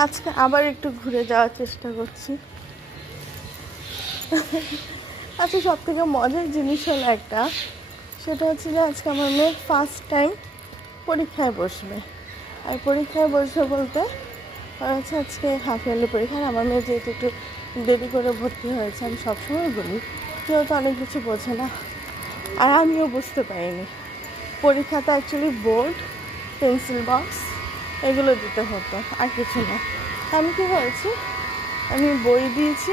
আজকে আবার একটু ঘুরে যাওয়ার চেষ্টা করছি। আচ্ছা, সব থেকে মজার জিনিস হলো একটা, সেটা হচ্ছে যে আজকে আমার মেয়ে ফার্স্ট টাইম পরীক্ষায় বসবে। আর পরীক্ষায় বসবে বলতে হচ্ছে আজকে হাফ ইয়ারলি পরীক্ষা। আমার মেয়ে যেহেতু একটু দেরি করে ভর্তি হয়েছে, আমি সবসময় বলি কেউ তো অনেক কিছু বোঝে না, আর আমিও বুঝতে পারিনি। পরীক্ষাতে অ্যাকচুয়ালি বোর্ড, পেন্সিল বক্স এগুলো দিতে হতো, আর কিছু না। আমি কী করেছি, আমি বই দিয়েছি।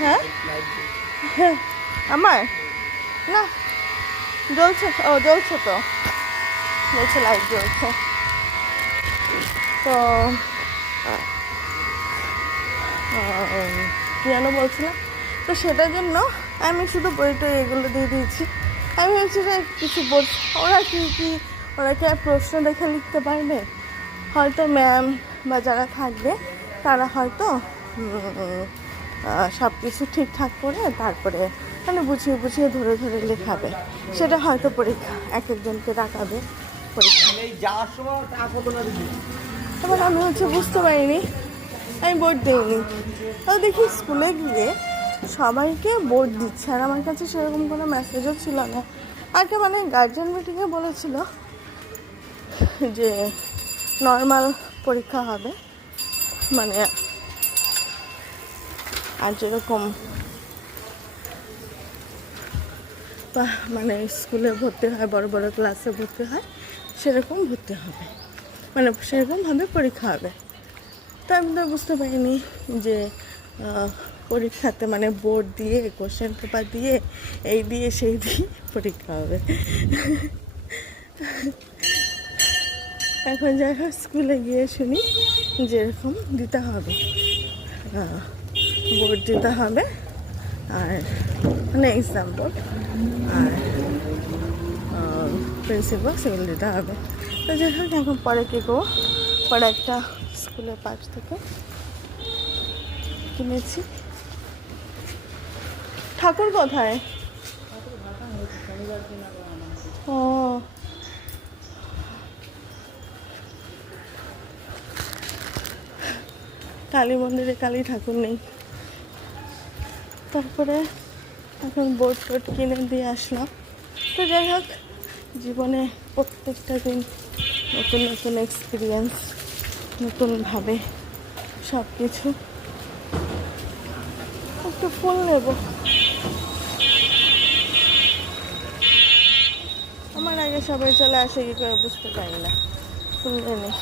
হ্যাঁ হ্যাঁ, আমার না জ্বলছে, ও জ্বলছে তো, বলছে লাইট জ্বলছে। তো কী যেন বলছিলাম, তো সেটার জন্য আমি শুধু বইটা এগুলো দিয়ে দিয়েছি। আমি ভেবেছি যে কিছু ওরা ওরা কি আর প্রশ্ন দেখে লিখতে পারবে? হয়তো ম্যাম বা যারা থাকবে তারা হয়তো সব কিছু ঠিকঠাক করে তারপরে মানে বুঝিয়ে বুঝিয়ে ধরে ধরে লেখাবে। সেটা হয়তো পরীক্ষা এক একজনকে ডাকাবে পরীক্ষা। এবার আমি বুঝতে পারিনি, আমি বোর্ড দিইনি। তাও দেখি স্কুলে গিয়ে সবাইকে বোর্ড দিচ্ছে, আর আমার কাছে সেরকম কোনো মেসেজও ছিল না। আগে মানে গার্জিয়ান মিটিংয়ে বলেছিল যে নর্মাল পরীক্ষা হবে, মানে আর যেরকম মানে স্কুলে ভর্তি হয়, বড় বড় ক্লাসে ভর্তি হয়, সেরকম ভর্তি হবে, মানে সেরকমভাবে পরীক্ষা হবে। তো আমি তো বুঝতে পারিনি যে পরীক্ষাতে মানে বোর্ড দিয়ে, কোশ্চেন পেপার দিয়ে, এই দিয়ে সেই দিয়ে পরীক্ষা হবে। এখন যাই হোক স্কুলে গিয়ে শুনি যেরকম দিতে হবে, বোর্ড দিতে হবে, আর মানে এক্সাম বোর্ড আর পেন্সিল বক্স এগুলো দিতে হবে। তো যাই হোক এখন পরে কী করবো, পরে একটা স্কুলের পাশ থেকে কিনেছি। ঠাকুর কোথায়? ও কালী মন্দিরে কালী ঠাকুর নেই। তারপরে এখন বোর্ড টোর্ড কিনে দিয়ে আসলাম। তো যাই হোক, জীবনে প্রত্যেকটা দিন নতুন নতুন এক্সপিরিয়েন্স, নতুনভাবে সব কিছু। একটু ফুল নেব, আমার আগে সবাই চলে আসে কী করে বুঝতে পারি না, ফুল নেই।